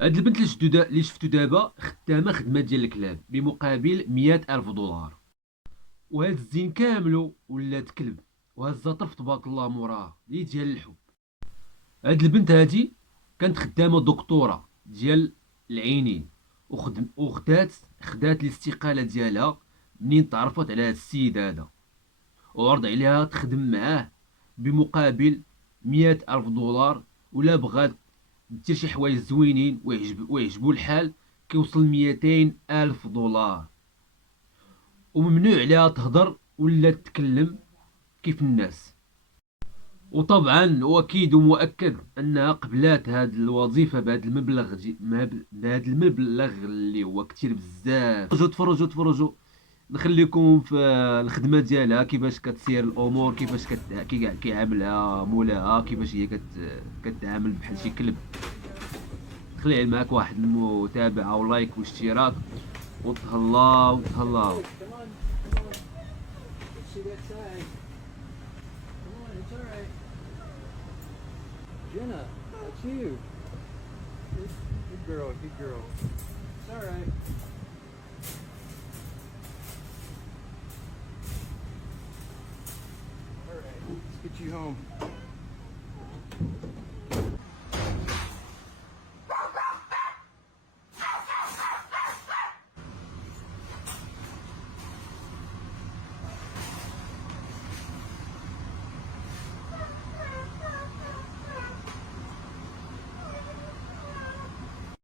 هاد البنت اللي شفتو دابا خدامه خدمه ديال الكلاب بمقابل 100,000 دولار. وهاد الزين كاملو ولات كلب. وهاد الزطر تبارك الله موراها اللي ديال الحب. هاد البنت هادي كانت خدامه دكتوره ديال العينين. خدات الاستقاله ديالها منين تعرفت على هاد السيد هذا، وعرض عليها تخدم معاه بمقابل 100,000 دولار. ولا بغات دير شي حوايج زوينين ويعجبو الحال كيوصل 200,000 دولار. وممنوع عليها تهضر ولا تتكلم كيف الناس. وطبعا واكيد ومؤكد انها قبلات هاد الوظيفه بهذا المبلغ بهذا المبلغ اللي هو كتير بزاف. تفرجوا نخليكم في الخدمه ديالها، كيفاش كتسير الامور، كيفاش كيعاملها مولاها، كيفاش هي كتعامل بحال شي كلب. خلي معاك واحد المتابعه ولايك واشتراك، وتهلاو وتهلاو. Come on, come on. Let's see that side. Come on, it's all right. Jenna, that's you. Good girl, good girl. It's all right. All right, let's get you home.